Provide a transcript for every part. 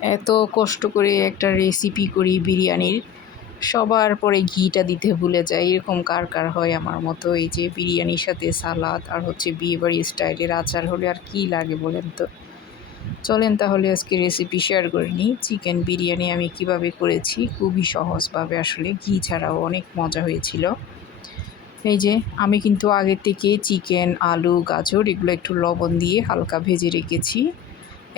এত কষ্ট করে একটা রেসিপি করি বিরিয়ানির। সবার পরে ঘিটা দিতে ভুলে যাই, এরকম কার কার হয় আমার মতো? এই যে বিরিয়ানির সাথে সালাদ আর হচ্ছে বিয়েবাড়ি স্টাইলের আচার হলে আর কি লাগে বলেন তো? চলেন তাহলে আজকে রেসিপি শেয়ার করে নিই। চিকেন বিরিয়ানি আমি কীভাবে করেছি? খুবই সহজভাবে আসলে। ঘি ছাড়াও অনেক মজা হয়েছিল। এই যে আমি কিন্তু আগের থেকে চিকেন আলু, গাজর এগুলো একটু লবণ দিয়ে হালকা ভেজে রেখেছি।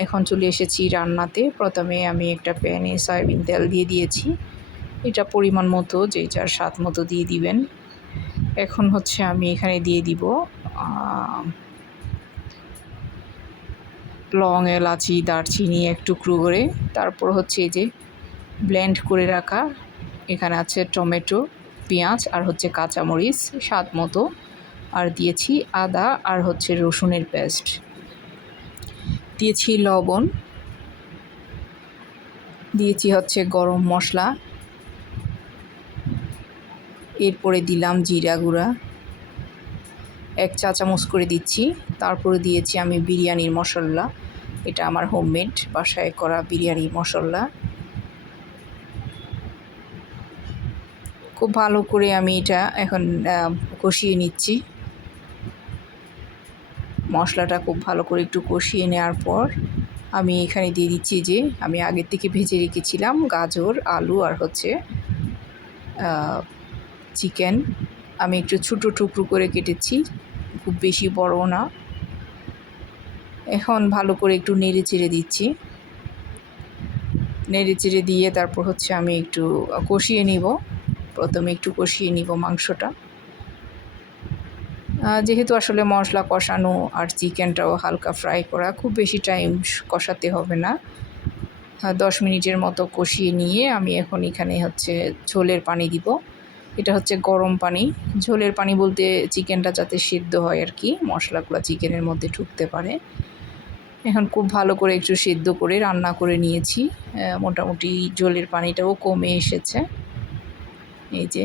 এখন চলে এসেছি রান্নাতে। প্রথমে আমি একটা প্যানে সয়াবিন তেল দিয়ে দিয়েছি। এটা পরিমাণ মতো যে যার স্বাদ মতো দিয়ে দিবেন। এখন হচ্ছে আমি এখানে দিয়ে দিব লং, এলাচি, দারচিনি, এক টুকরো করে। তারপর হচ্ছে এই যে ব্লেন্ড করে রাখা, এখানে আছে টমেটো, পেঁয়াজ আর হচ্ছে কাঁচামরিচ স্বাদ মতো। আর দিয়েছি আদা আর হচ্ছে রসুনের পেস্ট। দিয়েছি লবণ। দিয়েছি হচ্ছে গরম মশলা। এরপরে দিলাম জিরা গুঁড়া। এক চা চামচ করে দিচ্ছি। তারপরে দিয়েছি আমি বিরিয়ানির মশলা। এটা আমার হোমমেড, বাসায় করা বিরিয়ানির মশলা। খুব ভালো করে আমি এটা এখন কষিয়ে নিচ্ছি। মশলাটা খুব ভালো করে একটু কষিয়ে নেওয়ার পর আমি এখানে দিয়ে দিচ্ছি যে আমি আগের থেকে ভেজে রেখেছিলাম গাজর, আলু আর হচ্ছে চিকেন। আমি একটু ছোটো টুকরো করে কেটেছি, খুব বেশি বড় না। এখন ভালো করে একটু নেড়ে চেড়ে দিচ্ছি। নেড়ে চেড়ে দিয়ে তারপর হচ্ছে আমি একটু কষিয়ে নিব। প্রথমে একটু কষিয়ে নিব মাংসটা। যেহেতু আসলে মশলা কষানো আর চিকেনটাও হালকা ফ্রাই করা, খুব বেশি টাইম কষাতে হবে না। দশ মিনিটের মতো কষিয়ে নিয়ে আমি এখন এখানে হচ্ছে ঝোলের পানি দিব। এটা হচ্ছে গরম পানি। ঝোলের পানি বলতে চিকেনটা যাতে সিদ্ধ হয় আর কি, মশলাগুলো চিকেনের মধ্যে ঢুকতে পারে। এখন খুব ভালো করে একটু সিদ্ধ করে রান্না করে নিয়েছি। মোটামুটি ঝোলের পানিটাও কমে এসেছে। এই যে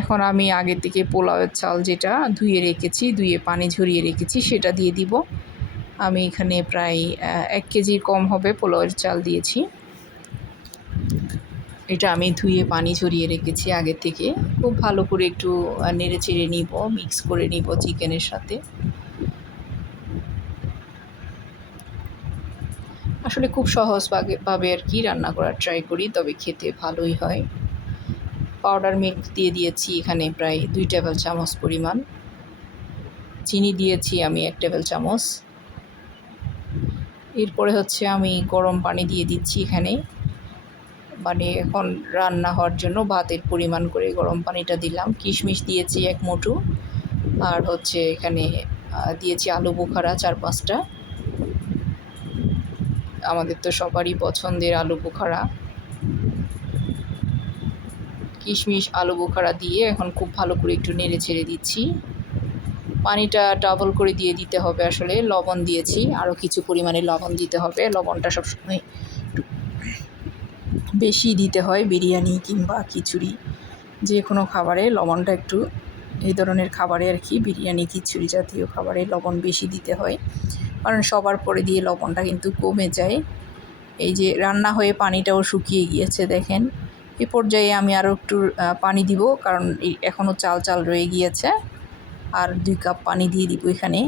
এখন আমি আগে থেকে পোলাওয়ের চাল যেটা ধুয়ে রেখেছি, ধুয়ে পানি ঝরিয়ে রেখেছি, সেটা দিয়ে দিব। আমি এখানে প্রায় এক কেজির কম হবে পোলাওয়ের চাল দিয়েছি। এটা আমি ধুয়ে পানি ঝরিয়ে রেখেছি আগে থেকে। খুব ভালো করে একটু নেড়ে চেড়ে নিব, মিক্স করে নিব চিকেনের সাথে। আসলে খুব সহজভাবে আর কি রান্না করার ট্রাই করি, তবে খেতে ভালোই হয়। পাউডার মিল্ক দিয়ে দিয়েছি এখানে প্রায় দুই টেবিল চামচ পরিমাণ। চিনি দিয়েছি আমি এক টেবিল চামচ। এরপরে হচ্ছে আমি গরম পানি দিয়ে দিচ্ছি এখানে। মানে এখন রান্না হওয়ার জন্য ভাতের পরিমাণ করে গরম পানিটা দিলাম। কিশমিশ দিয়েছি এক মুঠো। আর হচ্ছে এখানে দিয়েছি আলু বোখারা চার পাঁচটা। আমাদের তো সবারই পছন্দের আলু বোখারা। কিশমিশ, আলু বোখারা দিয়ে এখন খুব ভালো করে একটু নেড়ে ছেড়ে দিচ্ছি। পানিটা ডাবল করে দিয়ে দিতে হবে আসলে, লবণ দিয়েছি আরও কিছু পরিমাণে লবণ দিতে হবে। লবণটা সবসময় একটু বেশি দিতে হয়, বিরিয়ানি কিংবা খিচুড়ি যে কোনো খাবারে। লবণটা একটু এই ধরনের খাবারে আর কি, বিরিয়ানি, খিচুড়ি জাতীয় খাবারে লবণ বেশি দিতে হয়। কারণ সবার পরে দিয়ে লবণটা কিন্তু কমে যায়। এই যে রান্না হয়ে পানিটাও শুকিয়ে গিয়েছে, দেখেন। এ পর্যায়ে আমি আরও একটু পানি দিব, কারণ এখনও চাল চাল রয়ে গিয়েছে। আর দুই কাপ পানি দিয়ে দিব এখানে।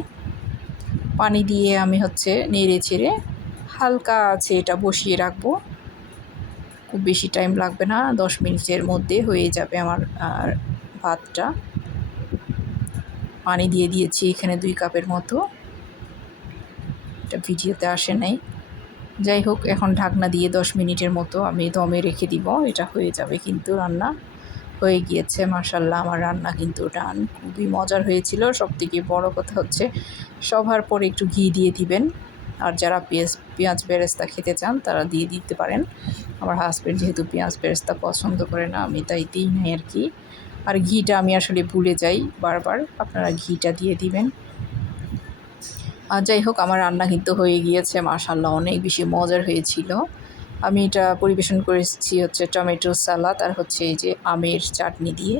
পানি দিয়ে আমি হচ্ছে নেড়ে ছেড়ে হালকা আছে এটা বসিয়ে রাখব। খুব বেশি টাইম লাগবে না, দশ মিনিটের মধ্যে হয়ে যাবে আমার ভাতটা। পানি দিয়ে দিয়েছি এখানে দুই কাপের মতো। এটা ভিডিওতে আসে নাই। যাই হোক, এখন ঢাকনা দিয়ে দশ মিনিটের মতো আমি দমে রেখে দিব, এটা হয়ে যাবে কিন্তু রান্না। হয়ে গিয়েছে মার্শাল্লাহ আমার রান্না কিন্তু ডান। খুবই মজার হয়েছিল সব থেকে বড়ো কথা হচ্ছে সবার পরে একটু ঘি দিয়ে দিবেন। আর যারা পেঁয়াজ পেঁয়াজ বেরেস্তা খেতে চান, তারা দিয়ে দিতে পারেন। আমার হাজব্যান্ড যেহেতু পেঁয়াজ বেরেস্তা পছন্দ করে না, আমি তাই দিই নাই আর কি। আর ঘিটা আমি আসলে ভুলে যাই বারবার, আপনারা ঘিটা দিয়ে দিবেন। যাই হোক, আমার রান্না কিন্তু হয়ে গিয়েছে মাশাল্লাহ অনেক বেশি মজার হয়েছিল। আমি এটা পরিবেশন করেছি হচ্ছে টমেটো সালাদ আর হচ্ছে এই যে আমের চাটনি দিয়ে।